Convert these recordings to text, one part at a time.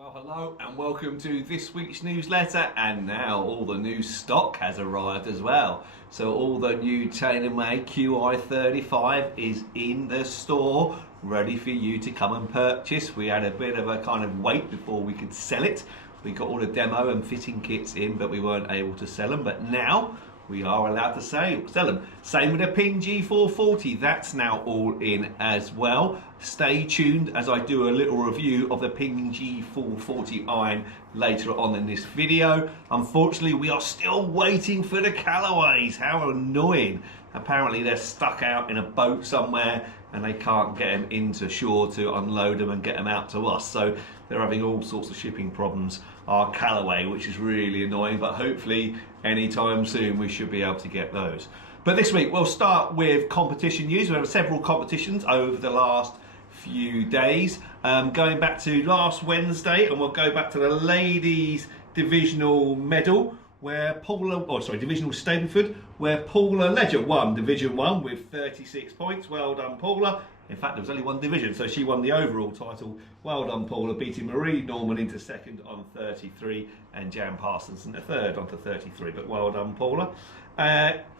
Well, hello and welcome to this week's newsletter, and now all the new stock has arrived as well. So all the new TaylorMade QI35 is in the store, ready for you to come and purchase. We had a bit of a kind of wait before we could sell it. We got all the demo and fitting kits in, but we weren't able to sell them. But now we are allowed to sell them. Same with the Ping G440, that's now all in as well. Stay tuned as I do a little review of the Ping G440 iron later on in this video. Unfortunately, we are still waiting for the colourways. How annoying. Apparently they're stuck out in a boat somewhere and they can't get them into shore to unload them and get them out to us. So they're having all sorts of shipping problems. Our colourway, which is really annoying, but hopefully anytime soon we should be able to get those. But this week we'll start with competition news. We have several competitions over the last few days, going back to last Wednesday, and we'll go back to the ladies divisional medal where divisional Stableford, where Paula Ledger won Division 1 with 36 points. Well done, Paula. In fact, there was only one division, so she won the overall title. Well done, Paula, beating Marie Norman into second on 33 and Jan Parsons into third onto 33. But well done, Paula.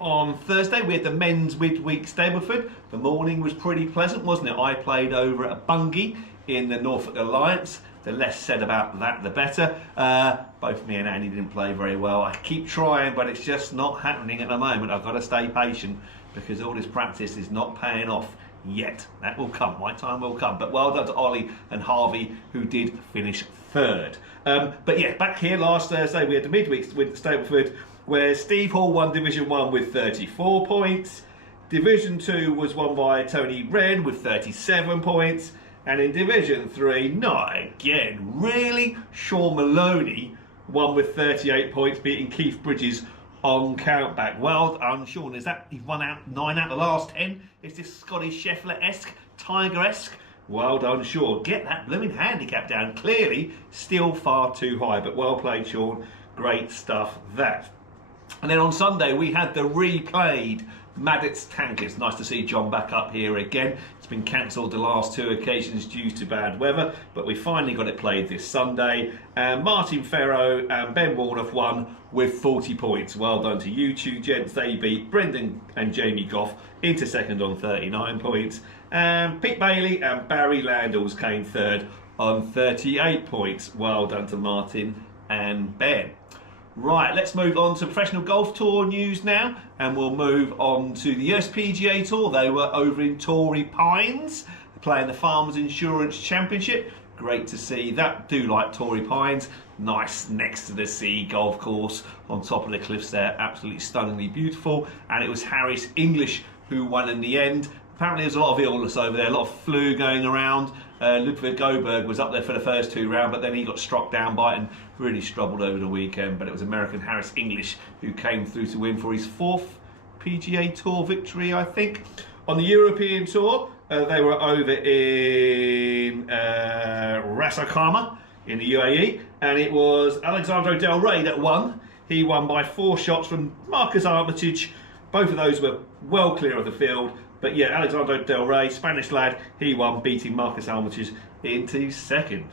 On Thursday, we had the men's midweek Stableford. The morning was pretty pleasant, wasn't it? I played over at Bungay in the Norfolk Alliance. The less said about that, the better. Both me and Annie didn't play very well. I keep trying, but it's just not happening at the moment. I've got to stay patient because all this practice is not paying off yet. That will come. My time will come. But well done to Ollie and Harvey, who did finish third. But yeah, back here last Thursday, we had the midweek with Stableford, where Steve Hall won Division 1 with 34 points. Division 2 was won by Tony Wren with 37 points. And in Division 3, not again, really? Sean Maloney won with 38 points, beating Keith Bridges on countback. Well done, Sean. Is that he's won out 9 out of the last 10? Is this Scottish Scheffler-esque, Tiger-esque? Well done, Sean. Get that blooming handicap down. Clearly, still far too high, but well played, Sean. Great stuff, that. And then on Sunday, we had the replayed Maddox Tank. It's nice to see John back up here again. It's been cancelled the last 2 occasions due to bad weather, but we finally got it played this Sunday. And Martin Ferro and Ben Warnoff won with 40 points. Well done to you two gents. They beat Brendan and Jamie Goff into second on 39 points. And Pete Bailey and Barry Landals came third on 38 points. Well done to Martin and Ben. Right, let's move on to Professional Golf Tour news now, and we'll move on to the USPGA Tour. They were over in Torrey Pines, playing the Farmers Insurance Championship. Great to see that. Do like Torrey Pines. Nice next to the sea golf course on top of the cliffs there. Absolutely stunningly beautiful. And it was Harris English who won in the end. Apparently there's a lot of illness over there, a lot of flu going around. Ludwig Goberg was up there for the first 2 rounds, but then he got struck down by it and really struggled over the weekend. But it was American Harris English who came through to win for his 4th PGA Tour victory, I think. On the European Tour, they were over in Ras Al Khaimah in the UAE, and it was Alexandro Del Rey that won. He won by 4 shots from Marcus Armitage. Both of those were well clear of the field. But yeah, Alexandro Del Rey, Spanish lad, he won, beating Marcus Armitage into second.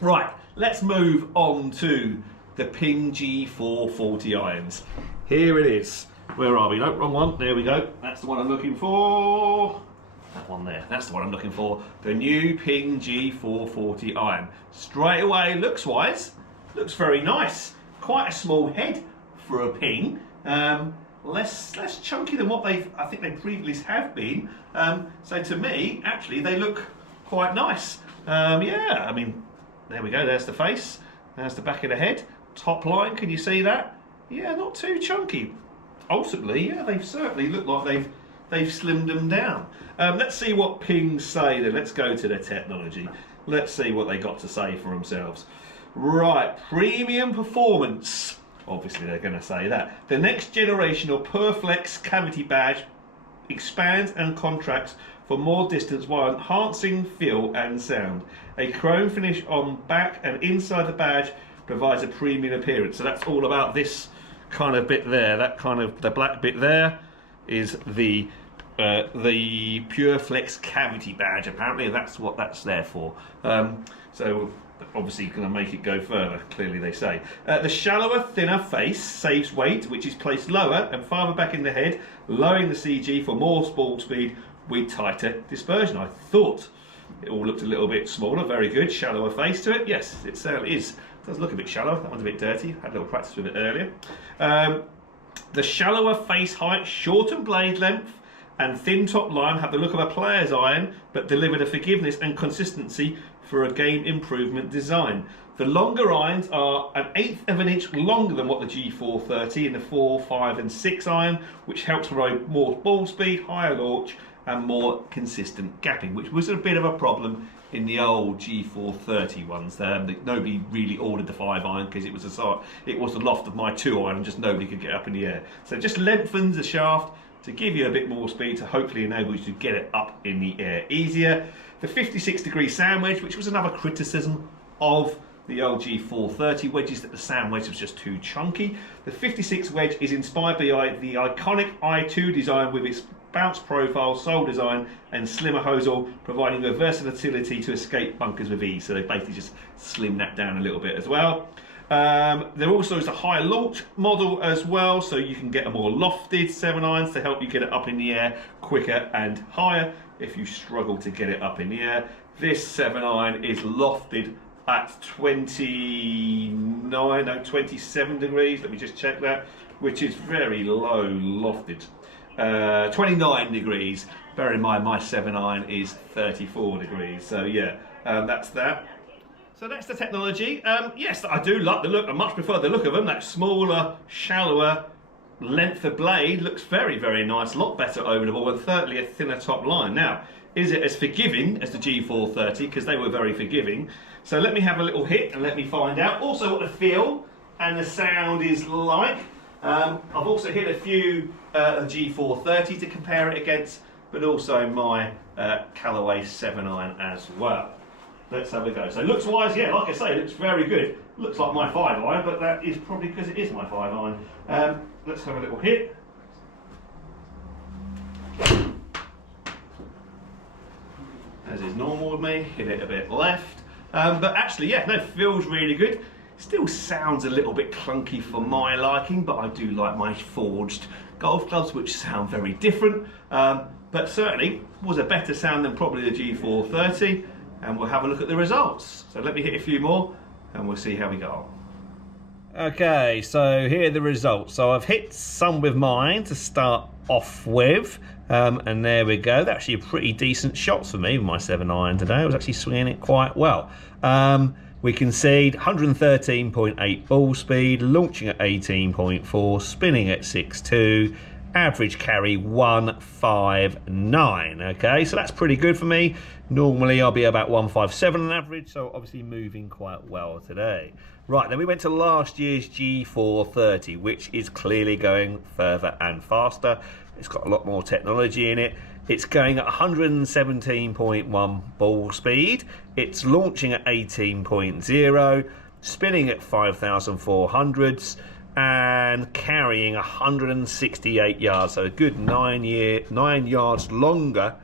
Right, let's move on to the Ping G440 irons. Here it is. Where are we? No, wrong one. There we go. That's the one I'm looking for. That one there. That's the one I'm looking for. The new Ping G440 iron. Straight away, looks-wise, looks very nice. Quite a small head for a Ping. Less chunky than what I think they previously have been. So to me, actually, they look quite nice. Yeah, I mean, there we go. There's the face. There's the back of the head. Top line, can you see that? Yeah, not too chunky. Ultimately, yeah, they've certainly looked like they've slimmed them down. Let's see what Ping say then. Let's go to their technology. Let's see what they got to say for themselves. Right, premium performance. Obviously they're going to say that. The next generation of Perflex cavity badge expands and contracts for more distance while enhancing feel and sound. A chrome finish on back and inside the badge provides a premium appearance. So that's all about this kind of bit there. That kind of, the black bit there is the Pureflex cavity badge. Apparently that's what that's there for. So obviously going to make it go further, clearly they say. The shallower, thinner face saves weight, which is placed lower and farther back in the head, lowering the CG for more ball speed with tighter dispersion. I thought it all looked a little bit smaller, very good. Shallower face to it, yes, it certainly is. It does look a bit shallow, that one's a bit dirty. Had a little practice with it earlier. The shallower face height, shortened blade length, and thin top line have the look of a player's iron, but deliver the forgiveness and consistency for a game improvement design. The longer irons are 1/8 of an inch longer than what the G440 in the 4, 5 and 6 iron, which helps provide more ball speed, higher launch and more consistent gapping, which was a bit of a problem in the old G430 ones. Nobody really ordered the 5 iron because it was the loft of my 2 iron and just nobody could get up in the air. So it just lengthens the shaft to give you a bit more speed to hopefully enable you to get it up in the air easier. The 56-degree sand wedge, which was another criticism of the old G430 wedges, that the sand wedge was just too chunky. The 56 wedge is inspired by the iconic i2 design with its bounce profile, sole design and slimmer hosel, providing the versatility to escape bunkers with ease. So they basically just slimmed that down a little bit as well. There also is a higher launch model as well, so you can get a more lofted 7 irons to help you get it up in the air quicker and higher if you struggle to get it up in the air. This 7 iron is lofted at 27 degrees, let me just check that, which is very low lofted. 29 degrees, bear in mind my 7 iron is 34 degrees, so yeah, that's that. So that's the technology. Yes, I do like the look. I much prefer the look of them. That smaller, shallower length of blade looks very, very nice. A lot better over the ball, and certainly a thinner top line. Now, is it as forgiving as the G430? Because they were very forgiving. So let me have a little hit and let me find out. Also what the feel and the sound is like. I've also hit a few G430 to compare it against, but also my Callaway 7 iron as well. Let's have a go. So looks wise, yeah, like I say, it looks very good. Looks like my 5 iron, but that is probably because it is my 5 iron. Let's have a little hit. As is normal with me, hit it a bit left. But actually, yeah, no, feels really good. Still sounds a little bit clunky for my liking, but I do like my forged golf gloves, which sound very different. But certainly was a better sound than probably the G430. And we'll have a look at the results. So let me hit a few more and we'll see how we go on. Okay, so here are the results. So I've hit some with mine to start off with, and there we go. They're actually pretty decent shots for me with my 7 iron today. I was actually swinging it quite well. We concede 113.8 ball speed, launching at 18.4, spinning at 6.2, average carry 159. Okay, so that's pretty good for me. Normally I'll be about 157 on average, so obviously moving quite well today. Right, then we went to last year's G430, which is clearly going further and faster. It's got a lot more technology in it. It's going at 117.1 ball speed. It's launching at 18.0, spinning at 5,400s, and carrying 168 yards, so a good 9 yards longer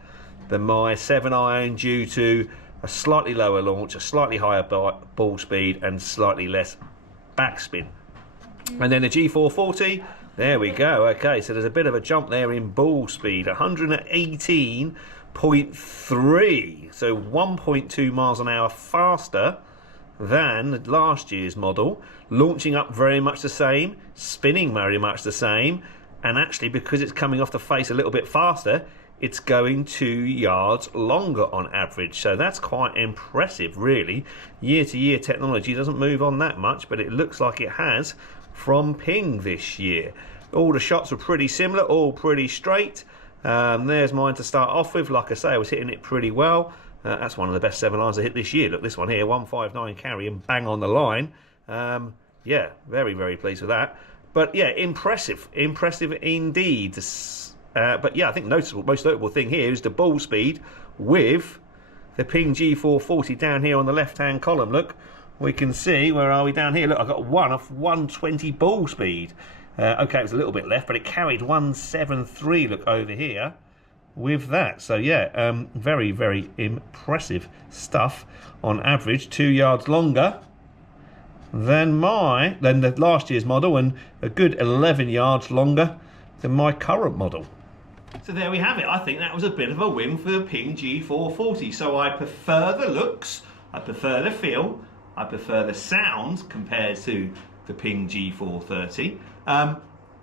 than my 7 iron, due to a slightly lower launch, a slightly higher ball speed and slightly less backspin. And then the G440, there we go. Okay, so there's a bit of a jump there in ball speed, 118.3, so 1.2 miles an hour faster than last year's model, launching up very much the same, spinning very much the same, and actually because it's coming off the face a little bit faster, it's going 2 yards longer on average. So that's quite impressive, really. Year to year technology doesn't move on that much, but it looks like it has from Ping this year. All the shots were pretty similar, all pretty straight. There's mine to start off with. Like I say, I was hitting it pretty well. That's one of the best 7 irons I hit this year. Look, this one here, 159 carry and bang on the line. Yeah, very, very pleased with that. But yeah, impressive indeed. But yeah, I think most notable thing here is the ball speed with the Ping G440 down here on the left-hand column. Look, we can see, where are we down here? Look, I've got 1 off 120 ball speed. Okay, it was a little bit left, but it carried 173, look, over here. with that. So yeah, very, very impressive stuff. On average, 2 yards longer than the last year's model, and a good 11 yards longer than my current model. So there we have it. I think that was a bit of a win for the Ping G440. So I prefer the looks, I prefer the feel, I prefer the sound compared to the Ping G430.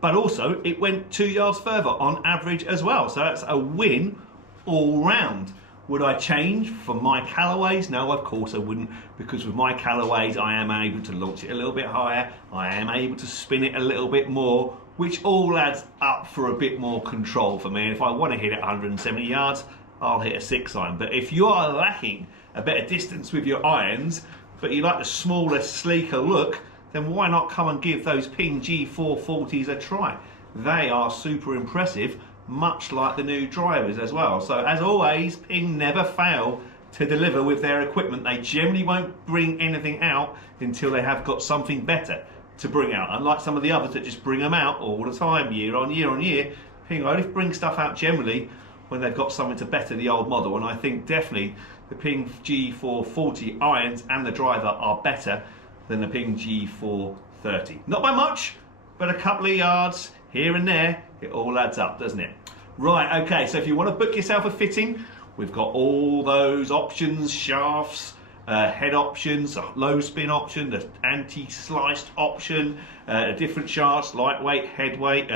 But also it went 2 yards further on average as well. So that's a win all round. Would I change for my colourways? No, of course I wouldn't, because with my colourways I am able to launch it a little bit higher, I am able to spin it a little bit more, which all adds up for a bit more control for me. And if I want to hit it 170 yards, I'll hit a 6-iron. But if you are lacking a better distance with your irons, but you like the smaller, sleeker look, then why not come and give those Ping G440s a try? They are super impressive, much like the new drivers as well. So as always, Ping never fail to deliver with their equipment. They generally won't bring anything out until they have got something better to bring out. Unlike some of the others that just bring them out all the time, year on year on year, Ping only bring stuff out generally when they've got something to better the old model. And I think definitely the Ping G440 irons and the driver are better than the Ping G430. Not by much, but a couple of yards here and there, it all adds up, doesn't it? Right, okay, so if you want to book yourself a fitting, we've got all those options, shafts, head options, a low spin option, the anti-sliced option, different shafts, lightweight, heavyweight,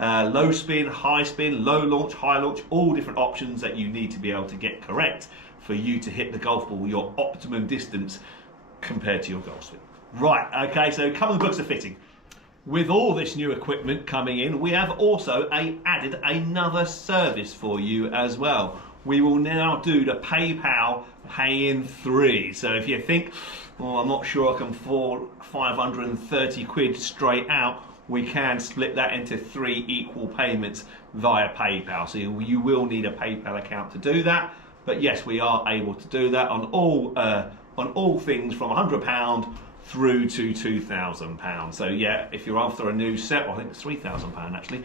low spin, high spin, low launch, high launch, all different options that you need to be able to get correct for you to hit the golf ball your optimum distance compared to your golf swing. Right, okay, so come and book a fitting. With all this new equipment coming in, we have also added another service for you as well. We will now do the PayPal pay in 3. So if you think, oh, I'm not sure I can afford 530 quid straight out, we can split that into 3 equal payments via PayPal. So you will need a PayPal account to do that. But yes, we are able to do that on all things from £100 through to £2,000. So yeah, if you're after a new set, well, I think it's £3,000 actually.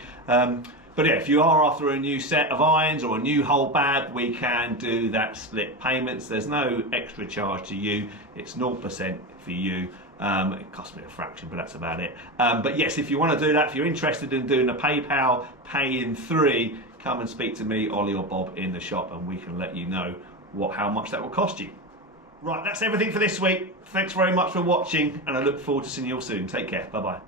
But yeah, if you are after a new set of irons or a new whole bag, we can do that split payments. There's no extra charge to you. It's 0% for you. It costs me a fraction, but that's about it. But yes, if you want to do that, if you're interested in doing a PayPal pay in 3, come and speak to me, Ollie or Bob in the shop, and we can let you know how much that will cost you. Right, that's everything for this week. Thanks very much for watching, and I look forward to seeing you all soon. Take care. Bye-bye.